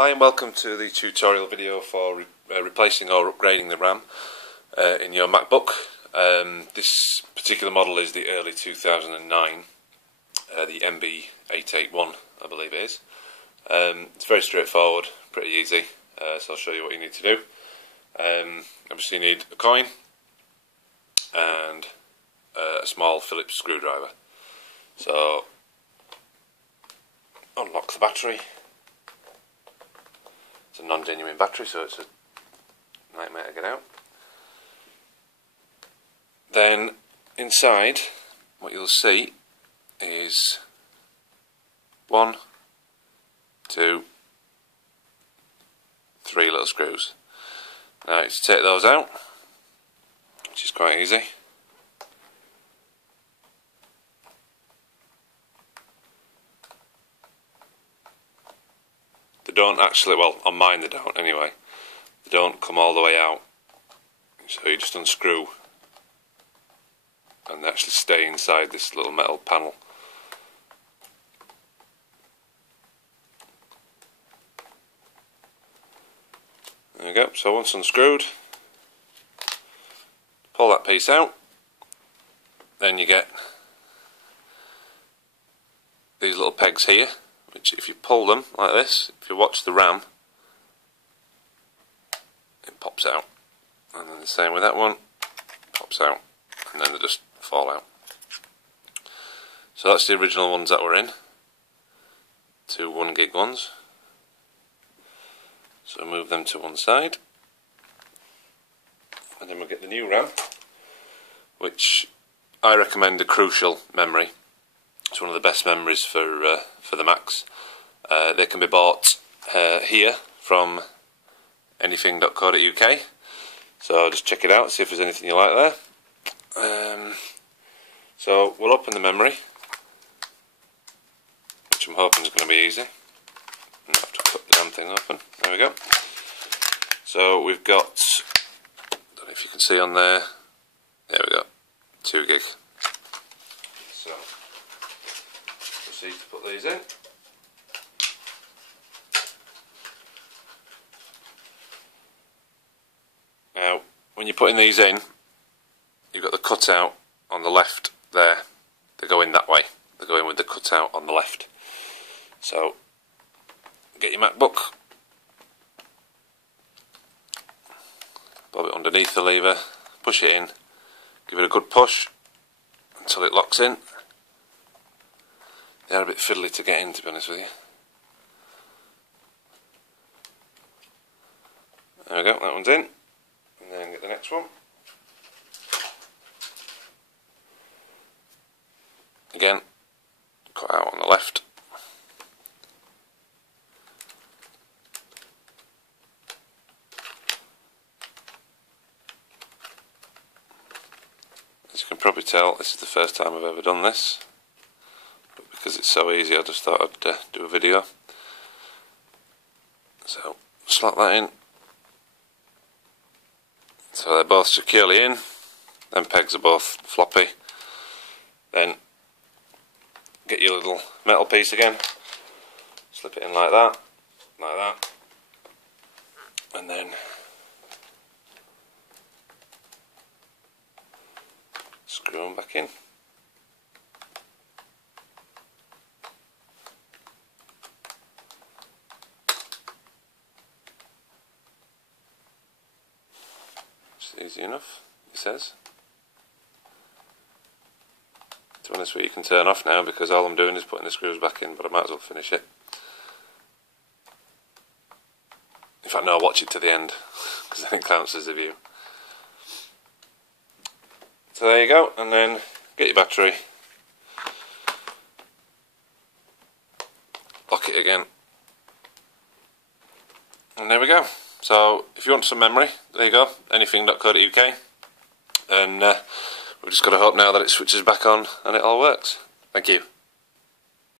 Hi and welcome to the tutorial video for replacing or upgrading the RAM in your MacBook. This particular model is the early 2009, the MB881 I believe it is. It's very straightforward, pretty easy, so I'll show you what you need to do. Obviously you need a coin and a small Phillips screwdriver. So unlock the battery. It's a non-genuine battery, so it's a nightmare to get out. Then inside, what you'll see is 1, 2, 3 little screws. Now to take those out, which is quite easy. They don't actually, well, on mine they don't anyway. They don't come all the way out. So you just unscrew and they actually stay inside this little metal panel. There you go. So once unscrewed, pull that piece out. Then you get these little pegs here, which if you pull them like this, if you watch the RAM, it pops out. And then the same with that one, pops out, and then they just fall out. So that's the original ones that were in, 2 1 gig ones. So move them to one side, and then we'll get the new RAM, which I recommend a Crucial memory. It's one of the best memories for the Macs. They can be bought here from anything.co.uk. So just check it out, see if there's anything you like there. So we'll open the memory, which I'm hoping is going to be easy. I have to cut the damn thing open. There we go. So we've got, I don't know if you can see on there. There we go, 2 gig. So proceed to put these in. Now, when you're putting these in, you've got the cutout on the left there. They go in that way. They go in with the cutout on the left. So, get your MacBook, bob it underneath the lever, push it in, give it a good push until it locks in. They are a bit fiddly to get in, to be honest with you. There we go, that one's in. And then get the next one. Again, cut out on the left. As you can probably tell, this is the first time I've ever done this. But because it's so easy, I just thought I'd do a video. So, slot that in. So they're both securely in. Them pegs are both floppy. Then get your little metal piece again. Slip it in like that. And then screw them back in. Easy enough, he says. To be honest with you, can turn off now because all I'm doing is putting the screws back in, but I might as well finish it. In fact, no, I'll watch it to the end because then it counts as a view. So there you go, and then get your battery, lock it again, and there we go. So if you want some memory, there you go, anything.co.uk, and we've just got to hope now that it switches back on and it all works. Thank you.